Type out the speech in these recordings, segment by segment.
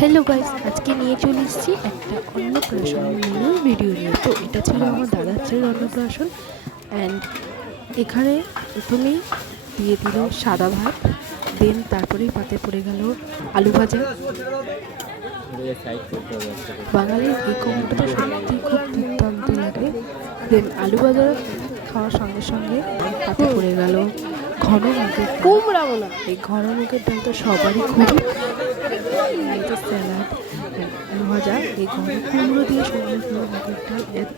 Hello guys, আজকে নিয়ে চলে এসেছি একটা অন্নপ্রাশন মেনুর ভিডিও নিয়ে। তো এটা ছিল আমার দাদার ছেলের অন্নপ্রাশন। অ্যান্ড এখানে প্রথমেই দিয়ে দিল সাদা ভাত, দেন তারপরেই পাতে পড়ে গেল আলু ভাজা। বাঙালির এই কম্বোটা তো সত্যি খুব দুর্দান্ত লাগে। দেন আলু ভাজা খাওয়ার সঙ্গে সঙ্গে পাতে পড়ে গেল ঘন মুগের কুমড়া বলা। এই ঘন মুগের ডাল তো সবারই খুবই স্যালাড, আলু ভাজা, এই ঘন কুমড়ো দিয়ে সবুজ মুগের ডাল এত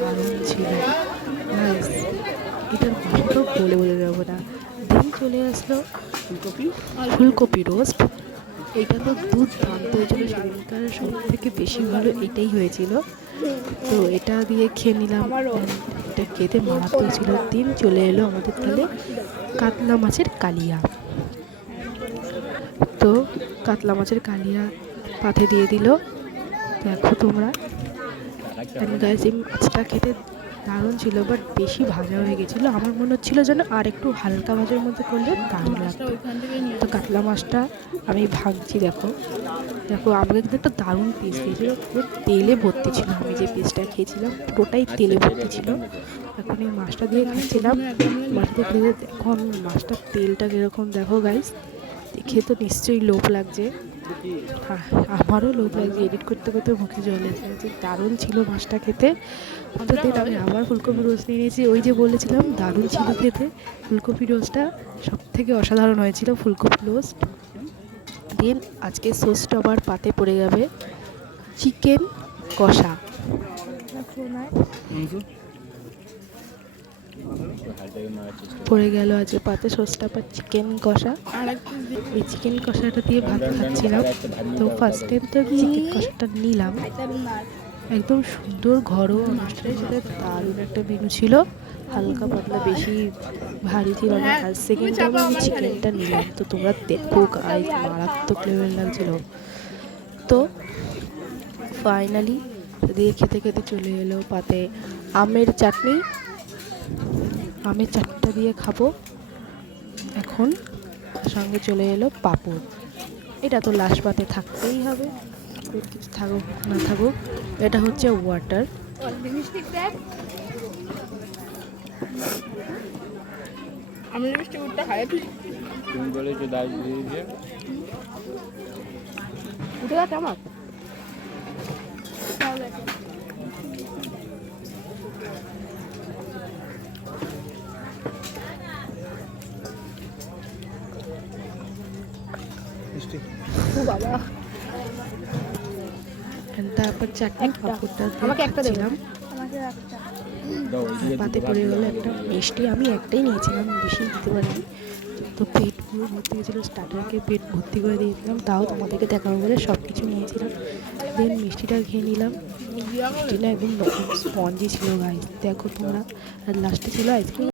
দারুণ ছিল। নাইস, এটার ভাষাটাও বলে যাবো না। দিন চলে আসলো ফুলকপি রোস্ট। এইটা তো দুর্দান্ত হয়েছিল, সেদিনকার সব থেকে বেশি ভালো এটাই হয়েছিল। তো এটা দিয়ে খেয়ে নিলাম, এটা খেতে মারাত্মক ছিল। দিন চলে এলো আমাদের তাহলে কাতলা মাছের কালিয়া। তো কাতলা মাছের কালিয়া পাতে দিয়ে দিল, দেখো তোমরা। গাইস, এই মাছটা খেতে দারুণ ছিল, বাট বেশি ভাজা হয়ে গেছিলো। আমার মনে হচ্ছিলো যেন আর একটু হালকা ভাজার মধ্যে করলে দারুণ লাগতো। তো কাতলা মাছটা আমি ভাঙছি, দেখো দেখো আমাকে কিন্তু একটা দারুণ পিস দিয়েছিল, পুরো তেলে ভর্তি ছিল। আমি যে পিসটা খেয়েছিলাম পুরোটাই তেলে ভর্তি ছিল। এখন এই মাছটা দিয়ে খাচ্ছিলাম, মাছটা খেয়ে এখন মাছটার তেলটা কীরকম দেখো গাইস, দেখে তো নিশ্চয়ই লোভ লাগছে। হ্যাঁ, আমারও লোভ লাগছে, এডিট করতে করতে মুখে জল এসেছে। দারুণ ছিল মাছটা খেতে। তো দিন আমি আবার ফুলকপি রোস্ট নিয়ে নিয়েছি। ওই যে বলেছিলাম দারুণ ছিল খেতে, ফুলকপি রোস্টটা সব থেকে অসাধারণ হয়েছিল ফুলকপি রোস্ট। দেন আজকে সোসটা আবার পাতে পড়ে যাবে চিকেন কষা। পড়ে গেল আজকে পাতে সোসটা আবার চিকেন কষা। এই চিকেন কষাটা দিয়ে ভাত খাচ্ছিলাম। তো ফার্স্ট টাইম তো চিকেন কষাটা নিলাম, একদম সুন্দর ঘরোয়া অনুষ্ঠানের সাথে দারুণ একটা মেনু ছিল, হালকা পাতলা, বেশি ভারী ছিল না। আর সেকেন্ড টাইম আমি চিকেনটা নিলাম। তো তোমরা দেখো গাইস, মারাত্মক লেভেল লাগছিল। তো ফাইনালি দিয়ে খেতে খেতে চলে এলো পাতে আমের চাটনি। আমের চাটনিটা দিয়ে খাবো এখন। সঙ্গে চলে এলো পাঁপড়। এটা তো লাস্ট পাতে থাকতেই হবে, কিছু থাকুক না থাকুক। এটা হচ্ছে ওয়াটার। আমি মিষ্টি উঠতে খাই তুমি বলেছো দাল দিয়ে দিয়ে উঠে গেছে আমার। বাবা, তারপর চাটনি পাঁপড়টা আমাকে একটা দিলাম। পাতে পড়ে গেলো একটা মিষ্টি, আমি একটাই নিয়েছিলাম, বেশি দিতে পারিনি। তো পেট পুরো ভর্তি হয়েছিলো, স্টার্টারকে পেট ভর্তি করে দিয়েছিলাম, তাও তোমাদেরকে দেখাবো বলে সব কিছু নিয়েছিলাম। দেন মিষ্টিটা খেয়ে নিলাম। মিষ্টিটা একদম স্পঞ্জি ছিল গাইস, দেখো তোমরা। আর লাস্টে ছিল আইসক্রিম।